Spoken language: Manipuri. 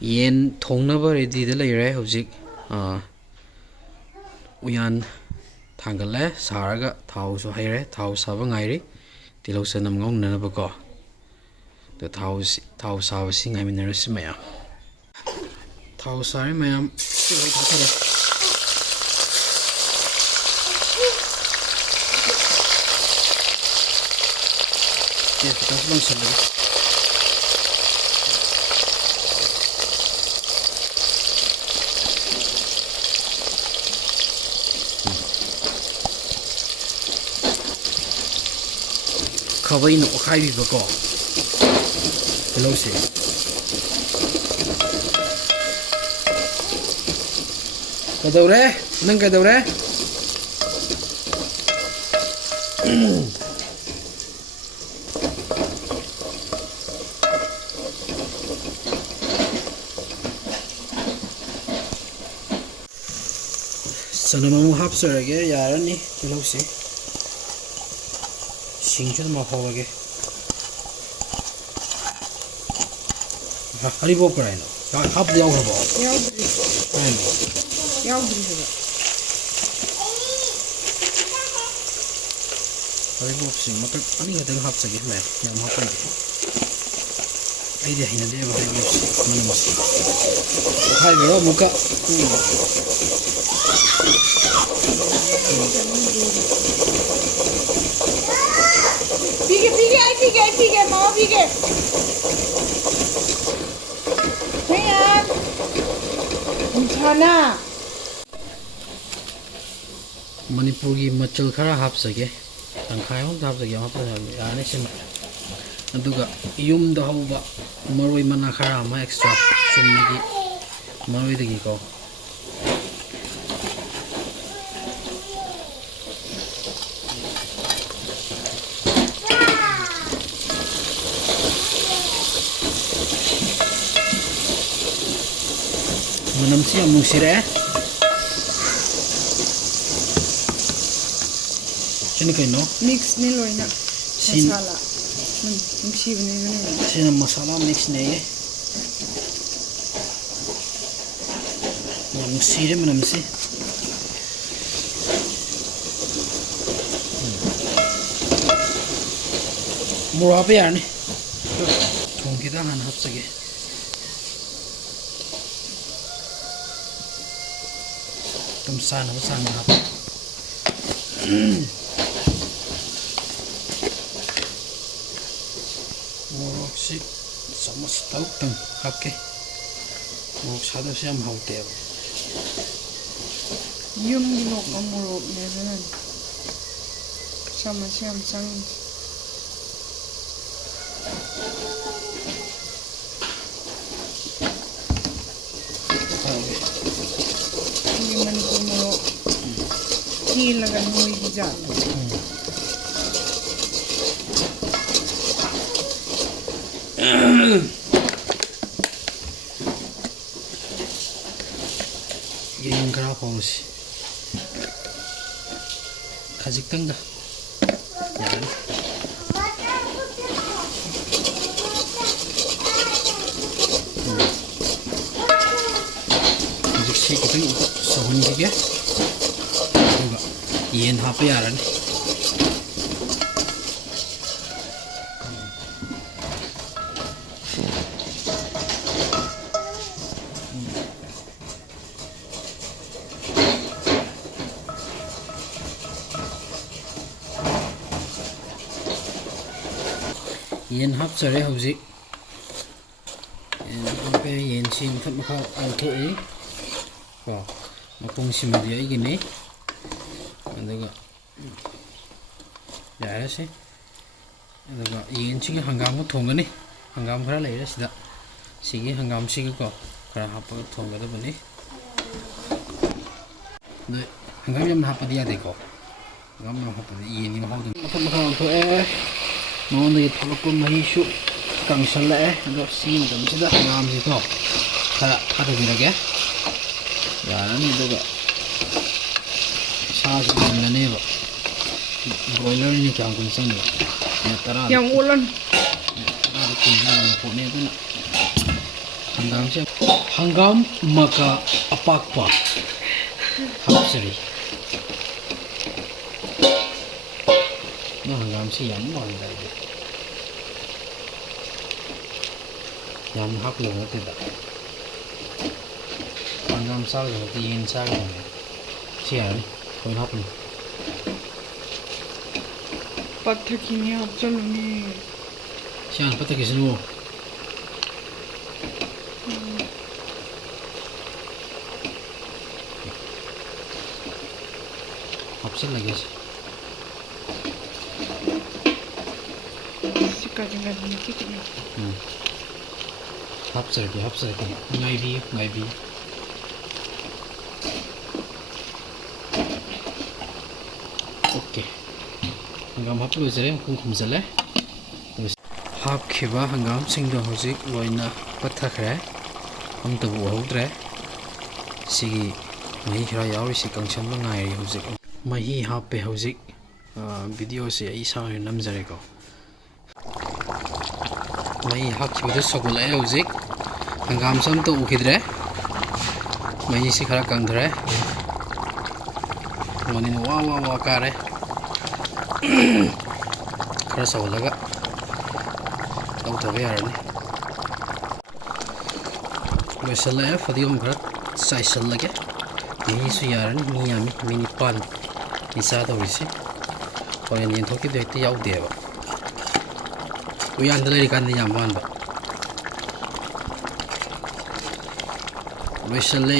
ꯌꯦꯟ ꯊꯣꯡꯅꯕ ꯔꯦꯗꯤꯗ ꯂꯩꯔꯦ ꯍꯧꯖꯤꯛ ꯎꯌꯥꯟ ꯊꯥꯡꯒꯠꯂꯦ ꯁꯥꯔꯒ ꯊꯥꯎꯁꯨ ꯍꯩꯔꯦ ꯊꯥꯎ ꯁꯥꯕ ꯉꯥꯏꯔꯤ ꯇꯤꯜꯍꯧ ꯆꯅꯝ ꯉꯧꯅꯅꯕꯀꯣ ꯑꯗꯣ ꯊꯥꯎ ꯁꯥꯕꯁꯤ ꯉꯥꯏꯃꯤꯟꯅꯔꯁꯤ ꯃꯌꯥꯝ ꯊꯥꯎ ꯁꯥꯔꯦ ꯃꯌꯥꯝ ꯇꯤꯜꯍꯧ ꯊꯥꯊꯔꯦ ꯇꯦꯖꯄꯇꯥꯁꯨ ꯂꯪꯁꯤꯜꯂꯒꯦ ꯈꯥꯕꯩꯅ ꯑꯣꯠꯈꯥꯏꯕꯤꯕꯀꯣ ꯇꯤꯜꯍꯧꯁꯦ ꯀꯩꯗꯧꯔꯦ ꯅꯪ ꯀꯩꯗꯧꯔꯦ ꯆꯅꯝ ꯑꯃꯨꯛ ꯍꯥꯞꯆꯔꯒꯦ ꯌꯥꯔꯅꯤ ꯇꯤꯜꯍꯧꯁꯤ ꯁꯤꯡꯁꯨ ꯑꯗꯨꯝ ꯍꯥꯞꯍꯧꯔꯒꯦ ꯍꯔꯤꯕꯣꯞ ꯀꯔꯥꯏꯅꯣ ꯍꯥꯞꯄ ꯌꯥꯎꯈ꯭ꯔꯕꯣ ꯌꯥꯎꯗ꯭ꯔꯤ ꯀꯔꯥꯏꯅꯣ ꯌꯥꯎꯗ꯭ꯔꯤ ꯍꯥꯏꯕ ꯍꯔꯤꯕꯣꯞꯁꯤ ꯃꯀꯛ ꯑꯅꯤ ꯈꯛꯇꯪ ꯍꯥꯞꯆꯒꯦ ꯃꯌꯥꯝ ꯌꯥꯝ ꯍꯥꯞꯄꯟꯒꯦ ꯑꯩꯗꯤ ꯍꯩꯅꯗꯦꯕ ꯍꯔꯤꯕꯣꯞꯁꯤ ꯃꯅꯝꯁꯤ ꯑꯣꯠꯈꯥꯏꯕꯤꯔꯣ ꯑꯃꯨꯛꯀ ꯄꯤꯒꯦ ꯑꯩ ꯄꯤꯒꯦ ꯃꯥꯃꯥ ꯄꯤꯒꯦ ꯃꯌꯥꯝ ꯅꯨꯡꯁꯥꯅ ꯃꯅꯤꯄꯨꯔꯒꯤ ꯃꯆꯜ ꯈꯔ ꯍꯥꯞꯆꯒꯦ ꯇꯪꯈꯥꯏꯃꯨꯛꯇ ꯍꯥꯞꯆꯒꯦ ꯌꯥꯝ ꯍꯥꯞꯄ ꯌꯥꯔꯅꯤ ꯁꯤꯃ ꯑꯗꯨꯒ ꯌꯨꯝꯗ ꯍꯧꯕ ꯃꯔꯣꯏ ꯃꯅꯥ ꯈꯔ ꯑꯃ ꯑꯦꯛꯁꯇ꯭ꯔꯥ ꯆꯨꯝꯅꯒꯤ ꯃꯔꯣꯏꯗꯒꯤꯀꯣ ꯃꯅꯝꯁꯤ ꯌꯥꯝ ꯅꯨꯡꯁꯤꯔꯛꯑꯦ ꯁꯤꯅ ꯀꯩꯅꯣ ꯃꯤꯛꯁꯅꯤ ꯂꯣꯏꯅ ꯃꯁꯥꯂꯥ ꯅꯨꯡꯁꯤꯕꯅꯤ ꯑꯗꯨꯅ ꯁꯤꯅ ꯃꯁꯥꯂꯥ ꯃꯤꯛꯁꯅꯦꯌꯦ ꯌꯥꯝ ꯅꯨꯡꯁꯤꯔꯦ ꯃꯅꯝꯁꯤ ꯃꯣꯔꯣꯛ ꯍꯥꯞꯄ ꯌꯥꯔꯅꯤ ꯊꯨꯝ ꯈꯤꯇꯪ ꯍꯥꯟꯅ ꯍꯥꯞꯆꯒꯦ ꯑꯗꯨꯝ ꯆꯥꯅꯕ ꯆꯥꯡꯗ ꯍꯥꯞꯄ ꯃꯣꯔꯣꯛꯁꯤ ꯆꯥꯃꯁ ꯇꯔꯨꯛꯇꯪ ꯍꯥꯞꯀꯦ ꯃꯣꯔꯣꯛ ꯁꯥꯗꯕꯁꯤ ꯌꯥꯝ ꯍꯥꯎꯇꯦꯕ ꯌꯨꯝꯒꯤ ꯂꯣꯛꯄ ꯃꯣꯔꯣꯛꯅꯦ ꯑꯗꯨꯅꯅꯤ ꯆꯃꯁ ꯌꯥꯝ ꯆꯪꯉꯤ ꯁꯤꯒꯤ ꯃꯅꯤꯄꯨꯔ ꯃꯣꯔꯣꯛ ꯆꯦꯜꯂꯒ ꯅꯣꯏꯒꯤ ꯖꯥꯠꯇꯣ ꯌꯦꯡ ꯈꯔ ꯍꯧꯔꯁꯤ ꯈꯖꯤꯛꯇꯪꯗ ꯌꯥꯔꯅꯤ ꯍꯧꯖꯤꯛꯁꯤ ꯈꯤꯇꯪ ꯁꯧꯍꯟꯈꯤꯒꯦ ꯑꯗꯨꯒ ꯌꯦꯟ ꯍꯥꯞꯄ ꯌꯥꯔꯅꯤ ꯌꯦꯟ ꯍꯥꯞꯆꯔꯦ ꯍꯧꯖꯤꯛ ꯌꯦꯟ ꯍꯥꯞꯄꯦ ꯌꯦꯟꯁꯤ ꯃꯊꯛ ꯃꯈꯥ ꯑꯣꯟꯊꯣꯛꯏ ꯀꯣ ꯃꯈꯣꯡꯁꯤꯃꯗꯤ ꯑꯩꯒꯤꯅꯤ ꯑꯗꯨꯒ ꯌꯥꯔꯁꯤ ꯑꯗꯨꯒ ꯌꯦꯟꯁꯤꯒꯤ ꯍꯪꯒꯥꯝꯒ ꯊꯣꯡꯒꯅꯤ ꯍꯪꯒꯥꯝ ꯈꯔ ꯂꯩꯔꯦ ꯁꯤꯗ ꯁꯤꯒꯤ ꯍꯪꯒꯥꯝꯁꯤꯒꯀꯣ ꯈꯔ ꯍꯥꯞꯄꯒ ꯊꯣꯡꯒꯗꯕꯅꯤ ꯑꯗꯣ ꯍꯪꯒꯥꯝ ꯌꯥꯝꯅ ꯍꯥꯞꯄꯗꯤ ꯌꯥꯗꯦꯀꯣ ꯍꯪꯒꯥꯝ ꯌꯥꯝ ꯍꯥꯞꯄꯗꯤ ꯌꯦꯟꯒꯤ ꯃꯍꯥꯎꯗꯨ ꯃꯊꯛ ꯃꯈꯥ ꯑꯣꯟꯊꯣꯛꯑꯦ ꯃꯉꯣꯟꯗꯒꯤ ꯊꯣꯛꯂꯛꯄ ꯃꯍꯤꯁꯨ ꯀꯪꯁꯜꯂꯛꯑꯦ ꯑꯗꯣ ꯁꯤ ꯃꯇꯝꯁꯤꯗ ꯍꯪꯒꯥꯝꯁꯤꯀꯣ ꯈꯔ ꯊꯥꯗꯕꯤꯔꯒꯦ ꯌꯥꯔꯅꯤ ꯑꯗꯨꯒ ꯁꯥꯁꯤ ꯃꯨꯜꯂꯅꯦꯕ ꯕ꯭ꯔꯣꯏꯂꯔꯅꯤ ꯀꯌꯥꯝ ꯀꯨꯏꯅ ꯆꯪꯉꯦꯕ ꯃꯤꯅꯠ 10 ꯌꯥꯝ ꯑꯣꯜꯂꯅꯨ ꯀꯨꯟ ꯄꯣꯠꯅꯤ ꯑꯗꯨꯅ hangam se hangam maka apakpa hapsari no hangam se yam wanda yam hap lo te da hangam sal lo ti yin sal lo sian koi hap ni पत्थर आप चलो नी sian pata kisnu hapsin lagi सिक्का जंगल में कितने hapsar ki ngai bi okay hangam hap lo jare kum khum jale hap khiba hangam sing do hojik loina pathakhre am to bu hodre sigi mahi khara yawi si kangchan ma ngai ri hojik mahi hap pe hojik video se ai sa nam jare ko mahi hap khiba do sogol ai hojik hangam sam to ukhidre mahi si khara kangdre manin wa kare khara sawlaga tau thabe yarani loisala ya fadiom khara saisal lage ni su yarani ni yami mini pan ni sa do risi hoyan yen thoki dekte yaw deba uyan dalari kan ni yam ban ba loisala